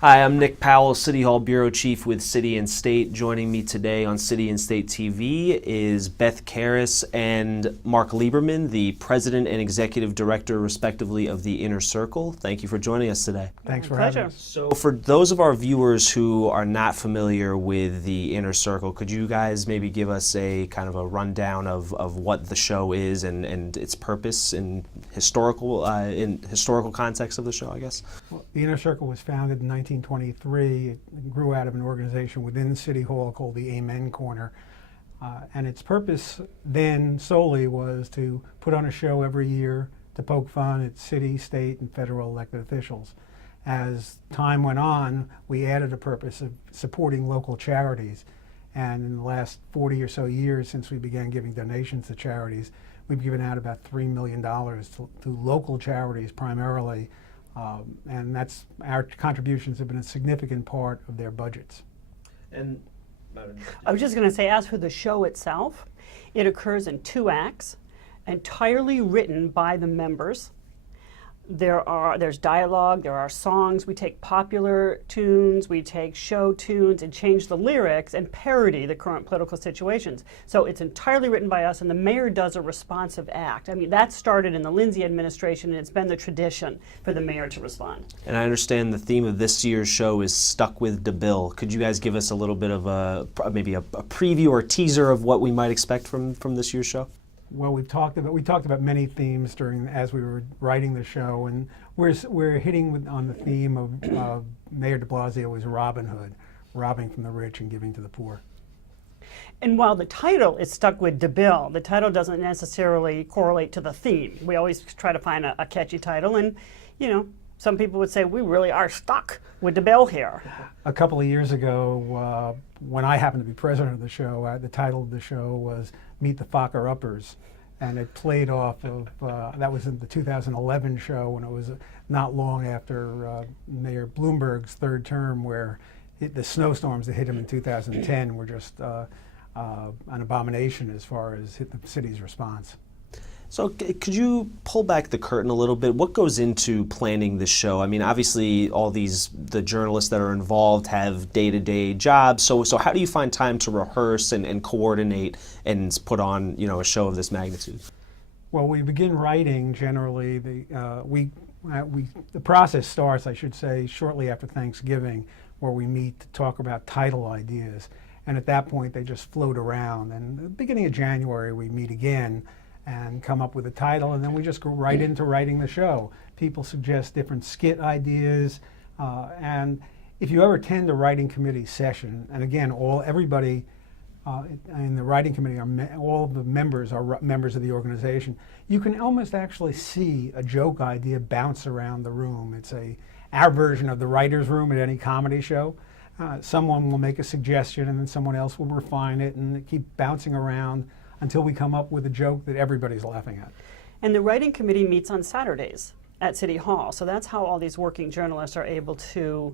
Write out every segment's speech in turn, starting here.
Hi, I'm Nick Powell, City Hall Bureau Chief with City and State. Joining me today on City and State TV is Beth Karras and Mark Lieberman, the President and Executive Director, respectively, of the Inner Circle. Thank you for joining us today. Thanks for having us. So for those of our viewers who are not familiar with the Inner Circle, could you guys maybe give us a kind of a rundown of what the show is and its purpose in historical context of the show, I guess? Well, the Inner Circle was founded in 1923. It grew out of an organization within City Hall called the Amen Corner. And its purpose then solely was to put on a show every year to poke fun at city, state, and federal elected officials. As time went on, we added a purpose of supporting local charities. And in the last 40 or so years since we began giving donations to charities, we've given out about $3 million to local charities primarily. And that's our contributions have been a significant part of their budgets. And I was just going to say, as for the show itself, it occurs in 2 acts, entirely written by the members. There's dialogue, there are songs. We take popular tunes, we take show tunes and change the lyrics and parody the current political situations. So it's entirely written by us, and the mayor does a responsive act. I mean, that started in the Lindsay administration, and it's been the tradition for the mayor to respond. And I understand the theme of this year's show is Stuck with the Bill. Could you guys give us a little bit of maybe a preview or teaser of what we might expect from this year's show? Well, we talked about many themes as we were writing the show, and we're hitting on the theme of Mayor de Blasio is Robin Hood, robbing from the rich and giving to the poor. And while the title is Stuck with the Bill, the title doesn't necessarily correlate to the theme. We always try to find a catchy title, and some people would say we really are stuck with the bill here. A couple of years ago, when I happened to be president of the show, the title of the show was Meet the Fokker Uppers. And it played off of, that was in the 2011 show, when it was not long after Mayor Bloomberg's third term, where the snowstorms that hit him in 2010 were just an abomination as far as the city's response. So could you pull back the curtain a little bit? What goes into planning this show? I mean, obviously the journalists that are involved have day-to-day jobs. So how do you find time to rehearse and coordinate and put on, a show of this magnitude? Well, we begin writing generally. The process starts, I should say, shortly after Thanksgiving, where we meet to talk about title ideas. And at that point, they just float around. And at the beginning of January, we meet again and come up with a title, and then we just go right into writing the show. People suggest different skit ideas, and if you ever attend a writing committee session, and again, everybody in the writing committee, all of the members are members of the organization, you can almost actually see a joke idea bounce around the room. It's our version of the writer's room at any comedy show. Someone will make a suggestion, and then someone else will refine it, and keep bouncing around until we come up with a joke that everybody's laughing at. And the writing committee meets on Saturdays at City Hall. So that's how all these working journalists are able to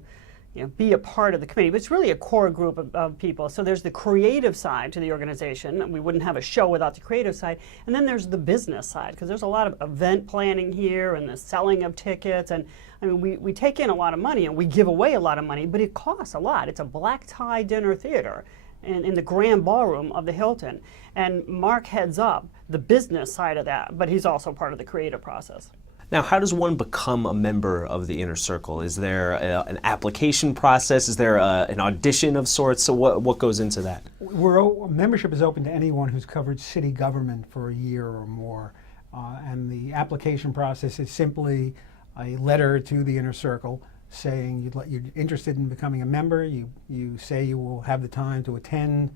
be a part of the committee. But it's really a core group of people. So there's the creative side to the organization. We wouldn't have a show without the creative side. And then there's the business side, because there's a lot of event planning here and the selling of tickets. And I mean, we take in a lot of money and we give away a lot of money, but it costs a lot. It's a black tie dinner theater in the grand ballroom of the Hilton. And Mark heads up the business side of that, but he's also part of the creative process. Now, how does one become a member of the Inner Circle? Is there an application process? Is there an audition of sorts? So what goes into that? Membership is open to anyone who's covered city government for a year or more. And the application process is simply a letter to the Inner Circle saying you're interested in becoming a member. You say you will have the time to attend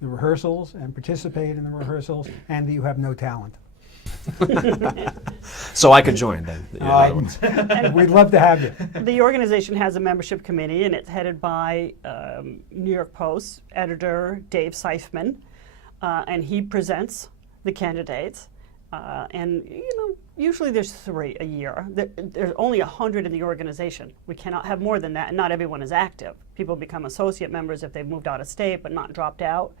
the rehearsals and participate in the rehearsals, and that you have no talent. So I could join then. We'd love to have you. The organization has a membership committee, and it's headed by New York Post editor Dave Seifman, and he presents the candidates. And usually there's 3 a year. There's only 100 in the organization. We cannot have more than that, and not everyone is active. People become associate members if they've moved out of state but not dropped out.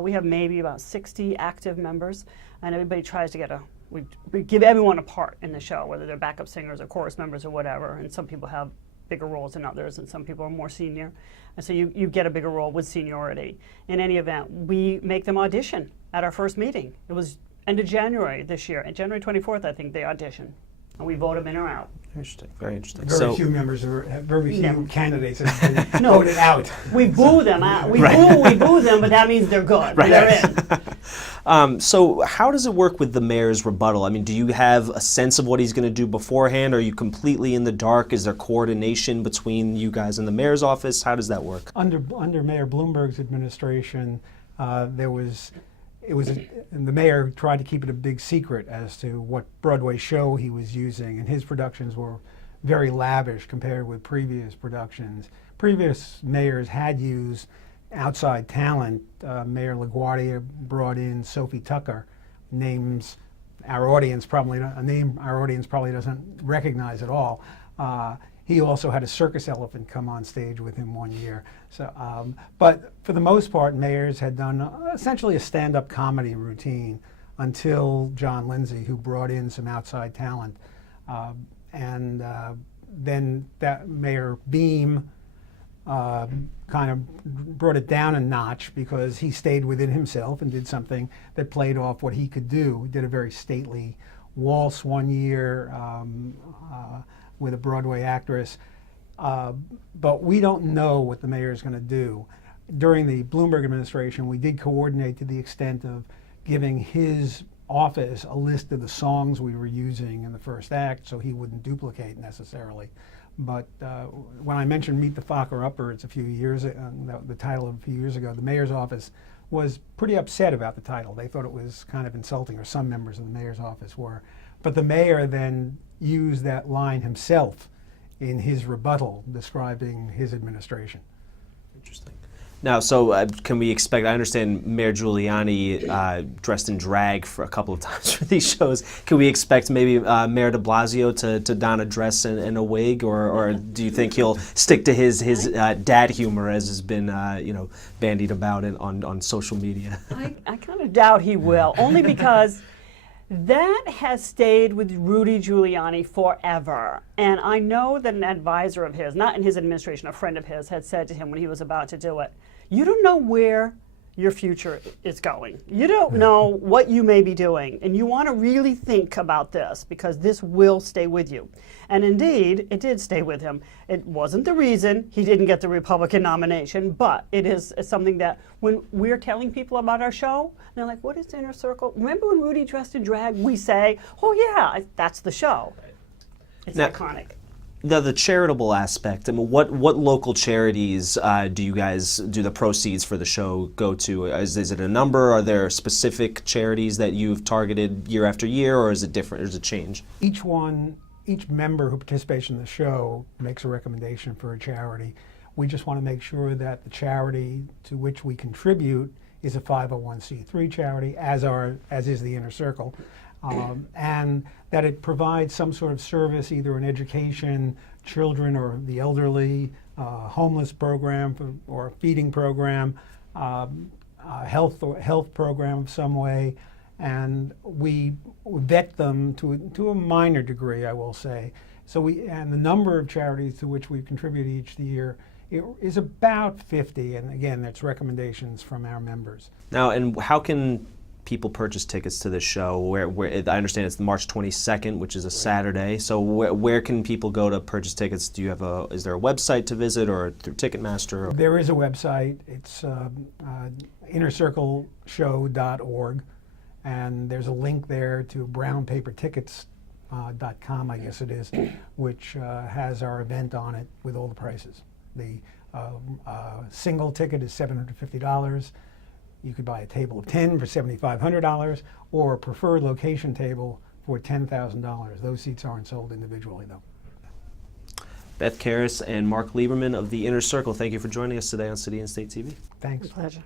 We have maybe about 60 active members, and everybody tries to we give everyone a part in the show, whether they're backup singers or chorus members or whatever, and some people have bigger roles than others, and some people are more senior. And so you get a bigger role with seniority. In any event, we make them audition at our first meeting. It was end of January this year, and January 24th, I think, they audition. And we vote them in or out. Interesting, very interesting. Very few members, very few candidates have been voted out. We boo them out. We boo them, but that means they're good. Right. They're in. So how does it work with the mayor's rebuttal? I mean, do you have a sense of what he's going to do beforehand? Are you completely in the dark? Is there coordination between you guys and the mayor's office? How does that work? Under Mayor Bloomberg's administration, and the mayor tried to keep it a big secret as to what Broadway show he was using, and his productions were very lavish compared with previous productions. Previous mayors had used outside talent. Mayor LaGuardia brought in Sophie Tucker, names our audience probably doesn't recognize at all. He also had a circus elephant come on stage with him one year. So, but for the most part, mayors had done essentially a stand-up comedy routine until John Lindsay, who brought in some outside talent. Then that Mayor Beam kind of brought it down a notch because he stayed within himself and did something that played off what he could do. He did a very stately waltz one year with a Broadway actress. But we don't know what the mayor is going to do. During the Bloomberg administration, we did coordinate to the extent of giving his office a list of the songs we were using in the first act so he wouldn't duplicate necessarily. But when I mentioned Meet the Fokker Uppers a few years the title of a few years ago, the mayor's office was pretty upset about the title. They thought it was kind of insulting, or some members of the mayor's office were. But the mayor then used that line himself in his rebuttal describing his administration. Interesting. Now, so can we expect, I understand Mayor Giuliani dressed in drag for a couple of times for these shows. Can we expect maybe Mayor de Blasio to don a dress and a wig, or do you think he'll stick to his dad humor as has been bandied about on social media? I kind of doubt he will, only because that has stayed with Rudy Giuliani forever. And I know that an advisor of his, not in his administration, a friend of his, had said to him when he was about to do it, "You don't know where your future is going. You don't know what you may be doing. And you want to really think about this because this will stay with you." And indeed, it did stay with him. It wasn't the reason he didn't get the Republican nomination, but it is something that when we're telling people about our show, they're like, "What is the Inner Circle?" Remember when Rudy dressed in drag? We say, "Oh yeah, that's the show." It's iconic. Now, the charitable aspect, I mean, what local charities do the proceeds for the show go to? Is it a number? Are there specific charities that you've targeted year after year, or is it different? Or does it change? Each member who participates in the show makes a recommendation for a charity. We just want to make sure that the charity to which we contribute is a 501c3 charity, as is the Inner Circle. And that it provides some sort of service, either an education, children or the elderly, homeless program or a feeding program, health program of some way, and we vet them to a minor degree, I will say. And the number of charities to which we contribute each year is about 50, and again, that's recommendations from our members. Now, and how can people purchase tickets to this show? Where I understand it's March 22nd, which is a Saturday. So where can people go to purchase tickets? Is there a website to visit, or through Ticketmaster? Or? There is a website. It's innercircleshow.org, and there's a link there to brownpapertickets.com, I guess it is, which has our event on it with all the prices. The single ticket is $750. You could buy a table of 10 for $7,500, or a preferred location table for $10,000. Those seats aren't sold individually, though. Beth Karras and Mark Lieberman of the Inner Circle, thank you for joining us today on City and State TV. Thanks. My pleasure.